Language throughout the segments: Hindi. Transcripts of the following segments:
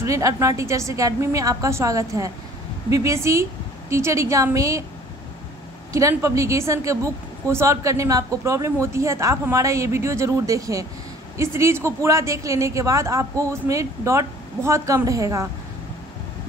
स्टूडेंट अपना टीचर्स एकेडमी में आपका स्वागत है। बीपीएससी टीचर एग्जाम में किरण पब्लिकेशन के बुक को सॉल्व करने में आपको प्रॉब्लम होती है तो आप हमारा ये वीडियो ज़रूर देखें। इस सीरीज़ को पूरा देख लेने के बाद आपको उसमें डॉट बहुत कम रहेगा।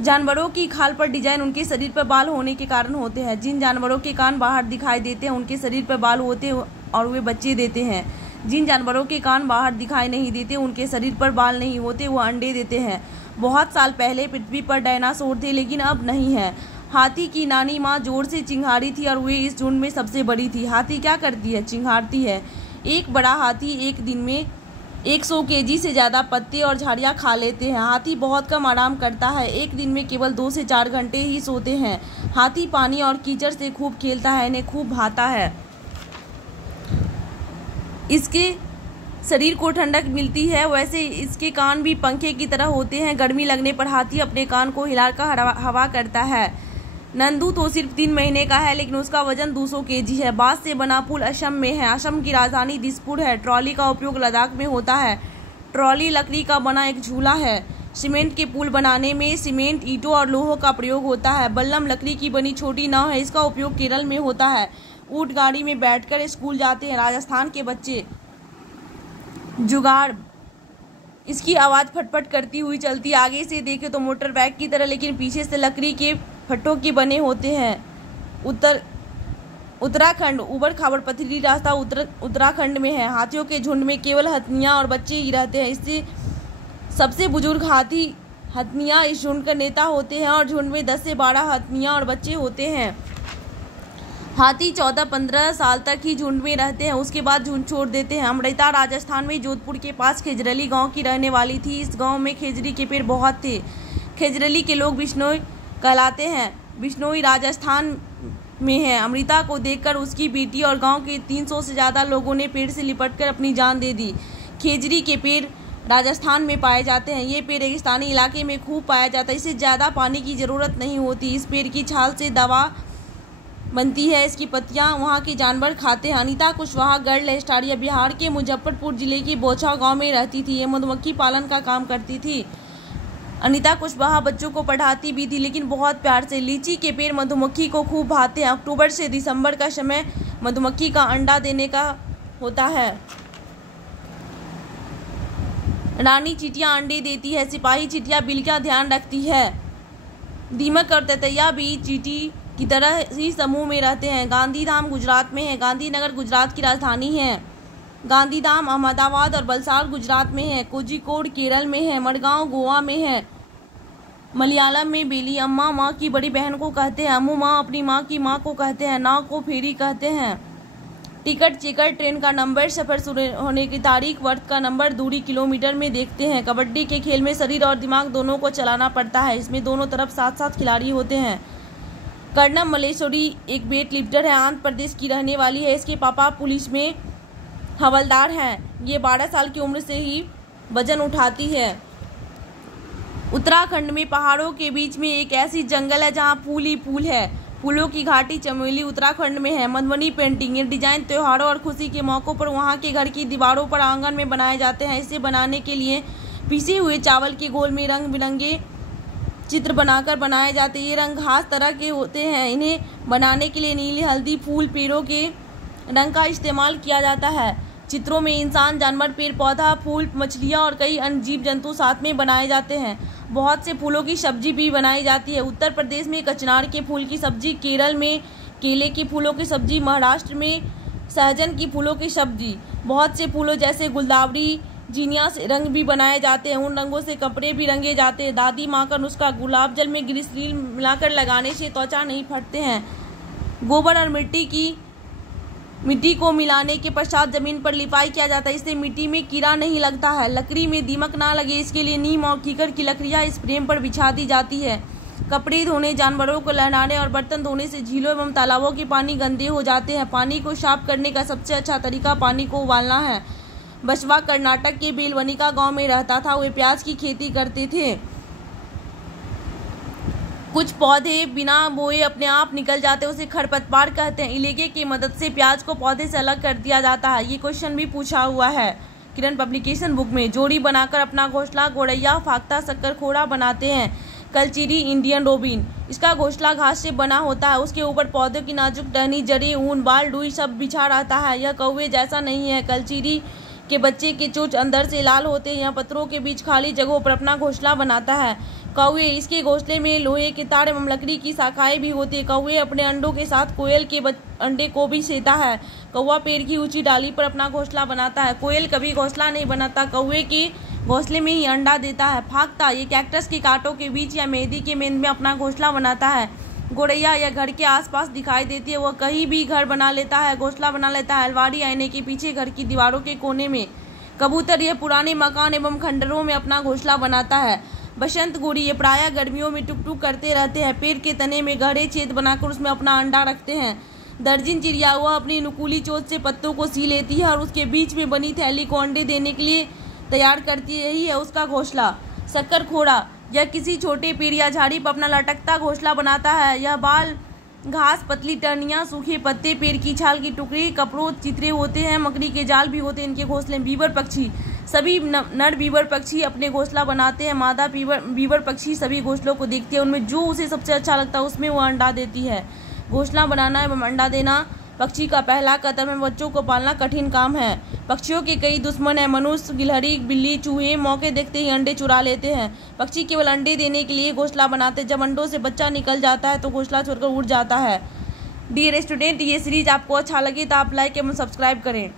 जानवरों की खाल पर डिजाइन उनके शरीर पर बाल होने के कारण होते हैं। जिन जानवरों के कान बाहर दिखाई देते हैं उनके शरीर पर बाल होते हैं और वे बच्चे देते हैं। जिन जानवरों के कान बाहर दिखाई नहीं देते उनके शरीर पर बाल नहीं होते, वो अंडे देते हैं। बहुत साल पहले पृथ्वी पर डायनासोर थे लेकिन अब नहीं है। हाथी की नानी माँ जोर से चिंघाड़ी थी और वे इस झुंड में सबसे बड़ी थी। हाथी क्या करती है? चिंघाड़ती है। एक बड़ा हाथी एक दिन में 100 केजी से ज़्यादा पत्ते और झाड़ियाँ खा लेते हैं। हाथी बहुत कम आराम करता है, एक दिन में केवल 2 से 4 घंटे ही सोते हैं। हाथी पानी और कीचड़ से खूब खेलता है, इन्हें खूब भाता है। इसके शरीर को ठंडक मिलती है, वैसे इसके कान भी पंखे की तरह होते हैं। गर्मी लगने पर हाथी अपने कान को हिलाकर हवा करता है। नंदू तो सिर्फ 3 महीने का है लेकिन उसका वजन 200 केजी है। बांस से बना पुल असम में है। असम की राजधानी दिसपुर है। ट्रॉली का उपयोग लद्दाख में होता है। ट्रॉली लकड़ी का बना एक झूला है। सीमेंट के पुल बनाने में सीमेंट, ईंटों और लोहों का प्रयोग होता है। बल्लम लकड़ी की बनी छोटी नाव है, इसका उपयोग केरल में होता है। ऊंट गाड़ी में बैठकर स्कूल जाते हैं राजस्थान के बच्चे। जुगाड़, इसकी आवाज़ फटफट करती हुई चलती, आगे से देखे तो मोटर बाइक की तरह लेकिन पीछे से लकड़ी के फट्टों के बने होते हैं। उत्तराखंड, उबड़ खाबड़ पथरीली रास्ता उत्तराखंड में है। हाथियों के झुंड में केवल हथनियाँ और बच्चे ही रहते हैं। इससे सबसे बुजुर्ग हाथी हथनियाँ इस झुंड का नेता होते हैं और झुंड में 10 से 12 हथनियाँ और बच्चे होते हैं। हाथी 14-15 साल तक ही झुंड में रहते हैं, उसके बाद झुंड छोड़ देते हैं। अमृता राजस्थान में जोधपुर के पास खेजरली गांव की रहने वाली थी। इस गांव में खेजरी के पेड़ बहुत थे। खेजरली के लोग बिश्नोई कहलाते हैं। बिश्नोई राजस्थान में है। अमृता को देखकर उसकी बेटी और गांव के 300 से ज़्यादा लोगों ने पेड़ से लिपटकर अपनी जान दे दी। खेजरी के पेड़ राजस्थान में पाए जाते हैं। ये पेड़ रेगिस्तानी इलाके में खूब पाया जाता है। इसे ज़्यादा पानी की ज़रूरत नहीं होती। इस पेड़ की छाल से दवा बनती है। इसकी पत्तियां वहां के जानवर खाते हैं। अनीता कुशवाहा गर्ल एस्टारिया बिहार के मुजफ्फरपुर जिले की बोछा गांव में रहती थी। ये मधुमक्खी पालन का काम करती थी। अनीता कुशवाहा बच्चों को पढ़ाती भी थी लेकिन बहुत प्यार से। लीची के पेड़ मधुमक्खी को खूब भाते हैं। अक्टूबर से दिसंबर का समय मधुमक्खी का अंडा देने का होता है। रानी चींटियां अंडे देती है। सिपाही चींटियां बिल का ध्यान रखती है। दीमक और ततैया भी चींटी की तरह ही समूह में रहते हैं। गांधीधाम गुजरात में है। गांधीनगर गुजरात की राजधानी है। गांधीधाम अहमदाबाद और वलसाड गुजरात में है। कोझिकोड केरल में है। मडगांव गोवा में है। मलयालम में बेली अम्मा माँ की बड़ी बहन को कहते हैं। अम्मू माँ अपनी माँ की माँ को कहते हैं। नाव को फेरी कहते हैं। टिकट चेकर, ट्रेन का नंबर, सफर शुरू होने की तारीख, वर्त का नंबर, दूरी किलोमीटर में देखते हैं। कबड्डी के खेल में शरीर और दिमाग दोनों को चलाना पड़ता है। इसमें दोनों तरफ 7-7 खिलाड़ी होते हैं। कर्णम मलेश्वरी एक वेट लिफ्टर है। आंध्र प्रदेश की रहने वाली है। इसके पापा पुलिस में हवलदार हैं। ये 12 साल की उम्र से ही वजन उठाती है। उत्तराखंड में पहाड़ों के बीच में एक ऐसी जंगल है जहाँ फूल ही फूल है। फूलों की घाटी चमोली उत्तराखंड में है। मधुबनी पेंटिंग, ये डिजाइन त्योहारों और खुशी के मौक़ों पर वहाँ के घर की दीवारों पर आंगन में बनाए जाते हैं। इसे बनाने के लिए पिसे हुए चावल के घोल में रंग बिरंगे चित्र बनाकर बनाए जाते हैं। ये रंग घास तरह के होते हैं। इन्हें बनाने के लिए नीली, हल्दी, फूल, पेड़ों के रंग का इस्तेमाल किया जाता है। चित्रों में इंसान, जानवर, पेड़ पौधा, फूल, मछलियाँ और कई अन्य जीव जंतु साथ में बनाए जाते हैं। बहुत से फूलों की सब्जी भी बनाई जाती है। उत्तर प्रदेश में कचनार के फूल की सब्जी, केरल में केले के फूलों की सब्जी, महाराष्ट्र में सहजन की फूलों की सब्जी। बहुत से फूलों जैसे गुलदावरी, जीनिया से रंग भी बनाए जाते हैं। उन रंगों से कपड़े भी रंगे जाते हैं। दादी माँ का नुस्खा, गुलाब जल में ग्लिसरीन मिलाकर लगाने से त्वचा नहीं फटते हैं। गोबर और मिट्टी को मिलाने के पश्चात जमीन पर लिपाई किया जाता है। इससे मिट्टी में कीड़ा नहीं लगता है। लकड़ी में दीमक ना लगे इसके लिए नीम और कीकर की लकड़ियाँ इस फ्रेम पर बिछा दी जाती है। कपड़े धोने, जानवरों को नहलाने और बर्तन धोने से झीलों एवं तालाबों के पानी गंदे हो जाते हैं। पानी को साफ करने का सबसे अच्छा तरीका पानी को उबालना है। बसवा कर्नाटक के बेलवनिका गांव में रहता था। वे प्याज की खेती करते थे। कुछ पौधे बिना बोए अपने आप निकल जाते हैं, उसे खरपतवार कहते हैं। इलेके की मदद से प्याज को पौधे से अलग कर दिया जाता है। ये क्वेश्चन भी पूछा हुआ है। किरण पब्लिकेशन बुक में। जोड़ी बनाकर अपना घोंसला गौरैया, फाख्ता, शक्करखोड़ा बनाते हैं। कलचीरी, इंडियन रोबिन, इसका घोंसला घास से बना होता है। उसके ऊपर पौधों की नाजुक टहनी, जड़ें, ऊन, बाल, डुई सब बिछा रहता है। यह कौवे जैसा नहीं है। कलचीरी के बच्चे के चोंच अंदर से लाल होते हैं। यह पत्थरों के बीच खाली जगहों पर अपना घोंसला बनाता है। कौवे, इसके घोंसले में लोहे के तार एवं लकड़ी की शाखाएं भी होती है। कौवे अपने अंडों के साथ कोयल के अंडे को भी सेता है। कौवा पेड़ की ऊंची डाली पर अपना घोंसला बनाता है। कोयल कभी घोंसला नहीं बनाता, कौवे के घोंसले में ही अंडा देता है। फाख्ता, ये कैक्टस के कांटों के बीच या मेहंदी के मेंद में अपना घोंसला बनाता है। गौरैया, यह घर के आसपास दिखाई देती है। वह कहीं भी घर बना लेता है, घोंसला बना लेता है। अलमारी, आईने के पीछे, घर की दीवारों के कोने में। कबूतर, यह पुराने मकान एवं खंडरों में अपना घोंसला बनाता है। बसंत गोरी, ये प्रायः गर्मियों में टुक टुक करते रहते हैं। पेड़ के तने में गहरे छेद बनाकर उसमें अपना अंडा रखते हैं। दर्जन चिड़िया, वह अपनी नुकीली चोंच से पत्तों को सी लेती है और उसके बीच में बनी थैली को अंडे देने के लिए तैयार करती है। यही है उसका घोंसला। शक्करखोड़ा, यह किसी छोटे पेड़ या झाड़ी पर अपना लटकता घोंसला बनाता है। यह बाल, घास, पतली टहनियाँ, सूखे पत्ते, पेड़ की छाल की टुकड़ी, कपड़ों चित्रे होते हैं। मकड़ी के जाल भी होते हैं इनके घोंसले में। बीबर पक्षी, सभी नर बीबर पक्षी अपने घोंसला बनाते हैं। मादा बीबर पक्षी सभी घोंसलों को देखती है, उनमें जो उसे सबसे अच्छा लगता है उसमें वह अंडा देती है। घोंसला बनाना एवं अंडा देना पक्षी का पहला कदम है। बच्चों को पालना कठिन काम है। पक्षियों के कई दुश्मन हैं। मनुष्य, गिलहरी, बिल्ली, चूहे मौके देखते ही अंडे चुरा लेते हैं। पक्षी केवल अंडे देने के लिए घोंसला बनाते हैं। जब अंडों से बच्चा निकल जाता है तो घोंसला छोड़कर उड़ जाता है। डियर स्टूडेंट, ये सीरीज आपको अच्छा लगे तो आप लाइक एवं सब्सक्राइब करें।